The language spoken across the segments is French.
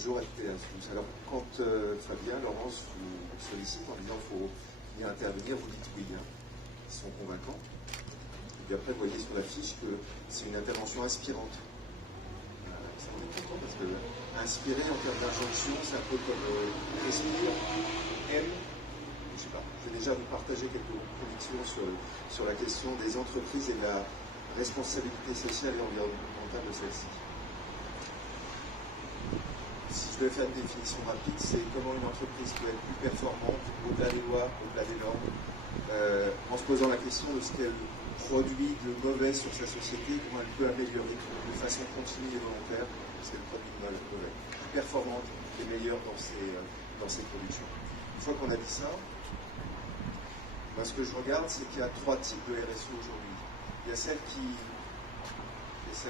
Bonjour à toutes et à tous. Alors, quand Fabien, Laurence vous sollicite en disant qu'il faut y intervenir, vous dites oui, hein. Ils sont convaincants. Et puis après, vous voyez sur la fiche que c'est une intervention inspirante. Ça on est content parce que inspirer en termes d'injonction, c'est un peu comme respire, aime. Je sais pas. Je vais déjà vous partager quelques convictions sur la question des entreprises et de la responsabilité sociale et environnementale de celles-ci. Si je devais faire une définition rapide, c'est comment une entreprise peut être plus performante au-delà des lois, au-delà des normes, en se posant la question de ce qu'elle produit de mauvais sur sa société, comment elle peut améliorer de façon continue et volontaire ce qu'elle produit de mauvais. Plus performante et meilleure dans ses productions. Une fois qu'on a dit ça, moi ce que je regarde, c'est qu'il y a trois types de RSE aujourd'hui. Il y a celle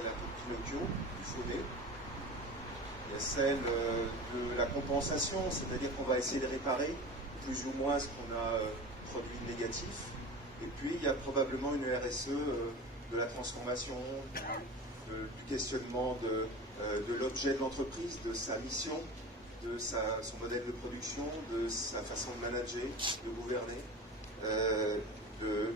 un peu Pinocchio, du faux nez. Il y a celle de la compensation, c'est-à-dire qu'on va essayer de réparer plus ou moins ce qu'on a produit de négatif. Et puis il y a probablement une RSE de la transformation, du questionnement de l'objet de l'entreprise, de sa mission, de son modèle de production, de sa façon de manager, de gouverner, de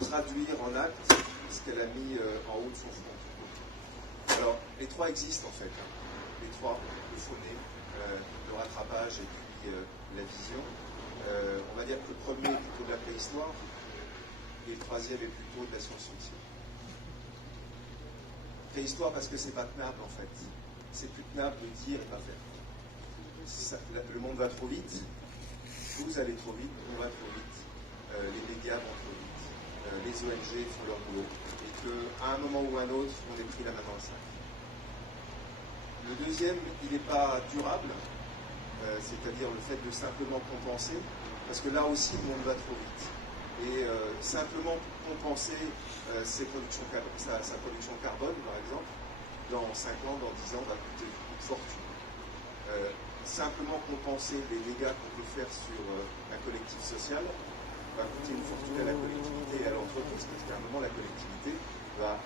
traduire en acte ce qu'elle a mis en haut de son front. Alors, les trois existent en fait. Les trois, le faux nez, le rattrapage et puis la vision. On va dire que le premier est plutôt de la préhistoire et le troisième est plutôt de la science-fiction. Préhistoire parce que c'est pas tenable en fait. C'est plus tenable de dire et pas faire. Le monde va trop vite, vous allez trop vite, on va trop vite, les médias vont trop vite, les ONG font leur boulot et qu'à un moment ou à un autre, on est pris la main dans le sac. Le deuxième, il n'est pas durable, c'est-à-dire le fait de simplement compenser, parce que là aussi le monde va trop vite. Et simplement compenser sa production carbone, par exemple, dans 5 ans, dans 10 ans, va coûter une fortune. Simplement compenser les dégâts qu'on peut faire sur un collectif social va coûter une fortune à la collectivité et à l'entreprise, parce qu'à un moment, la collectivité va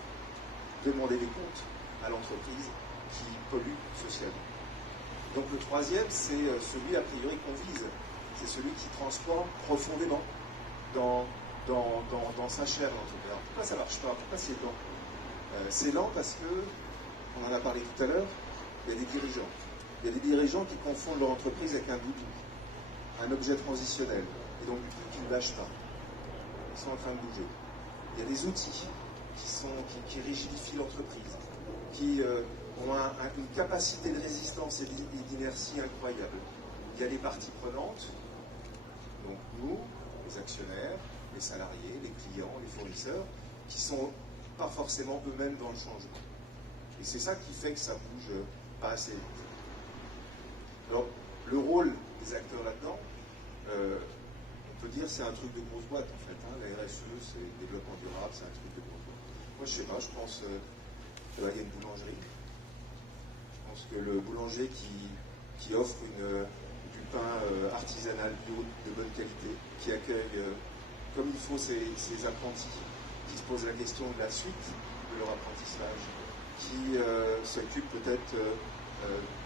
demander des comptes à l'entreprise qui pollue socialement. Donc le troisième, c'est celui a priori qu'on vise. C'est celui qui transforme profondément dans sa chair l'entreprise. Alors pourquoi ça ne marche pas? Pourquoi c'est lent? C'est lent parce que, on en a parlé tout à l'heure, il y a des dirigeants. Il y a des dirigeants qui confondent leur entreprise avec un doudou, un objet transitionnel, et donc du coup qui ne lâchent pas. Ils sont en train de bouger. Il y a des outils qui rigidifient l'entreprise, qui ont une capacité de résistance et d'inertie incroyable. Il y a des parties prenantes, donc nous, les actionnaires, les salariés, les clients, les fournisseurs, qui ne sont pas forcément eux-mêmes dans le changement. Et c'est ça qui fait que ça bouge pas assez vite. Alors, le rôle des acteurs là-dedans, on peut dire c'est un truc de grosse boîte en fait. Hein. La RSE, c'est le développement durable, c'est un truc de grosse boîte. Moi, je sais pas, je pense qu'il y a une boulangerie. Je pense que le boulanger qui offre du pain artisanal bio de bonne qualité, qui accueille comme il faut ses apprentis, qui se posent la question de la suite de leur apprentissage, qui s'occupe peut-être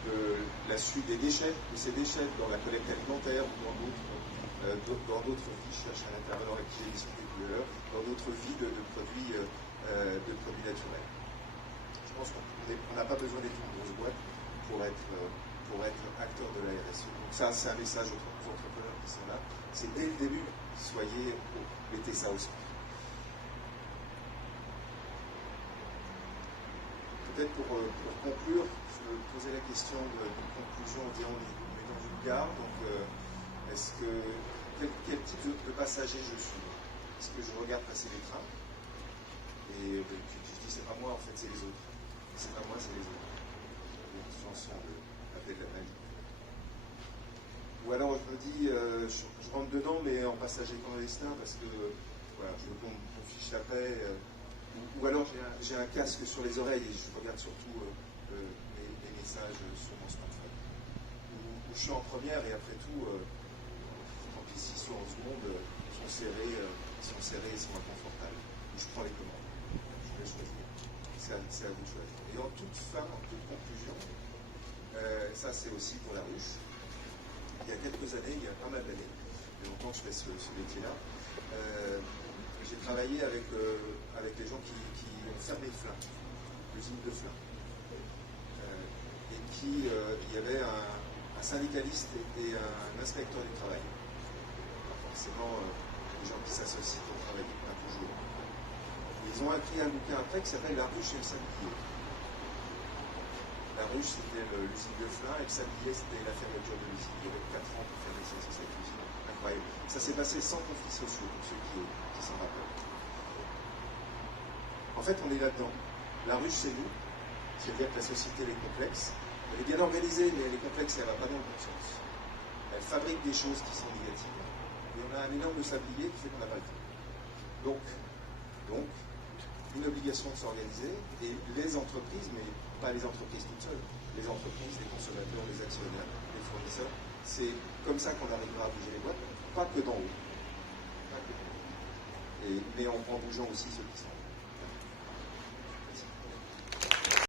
de la suite des déchets, de ces déchets dans la collecte alimentaire ou dans d'autres vies, je cherche un intervenant avec qui j'ai discuté tout à l'heure, dans d'autres vies de produits naturels. Je pense qu'on n'a pas besoin d'être une grosse boîte pour être acteur de la RSE. Donc ça, c'est un message aux entrepreneurs qui sont là. C'est dès le début, mettez ça au centre. Peut-être pour conclure, je me posais la question d'une conclusion en disant on est dans une gare, donc quel type de passager je suis? Est-ce que je regarde passer les trains? Et je dis c'est pas moi en fait, c'est les autres. C'est pas moi, c'est les autres. Une chanson de l'appel de la magie. Ou alors je me dis je rentre dedans mais en passager clandestin parce que voilà, je veux qu'on fiche la paix. Ou alors j'ai un casque sur les oreilles et je regarde surtout les messages sur mon smartphone. Ou je suis en première et après tout, quand les 6 ou 11 secondes sont serrés et sont inconfortables. Et je prends les commandes. Je vais choisir. C'est à vous de choisir. Et en toute fin, en toute conclusion, ça c'est aussi pour la ruche. Il y a quelques années, il y a pas mal d'années, il y a longtemps que je fais ce métier-là, j'ai travaillé avec les gens qui ont fermé Flins, l'usine de Flins. Et il y avait un syndicaliste et un inspecteur du travail. Pas forcément des gens qui s'associent pour travailler, pas toujours. Ils ont écrit un bouquin après qui s'appelle La ruche et le sablier. La ruche, c'était l'usine de Flins, et le sablier, c'était la fermeture de l'usine. Il y avait 4 ans pour faire licencier cette usine. Incroyable. Ça s'est passé sans conflits sociaux, pour ceux qui s'en rappellent. En fait, on est là-dedans. La ruche, c'est nous. C'est-à-dire que la société, elle est complexe. Elle est bien organisée, mais elle est complexe et elle ne va pas dans le bon sens. Elle fabrique des choses qui sont négatives. Et on a un énorme sablier qui fait qu'on n'a pas le temps. Donc, une obligation de s'organiser, et les entreprises, mais pas les entreprises toutes seules, les entreprises, les consommateurs, les actionnaires, les fournisseurs, c'est comme ça qu'on arrivera à bouger les boîtes, pas que d'en haut. Mais en bougeant aussi ceux qui sont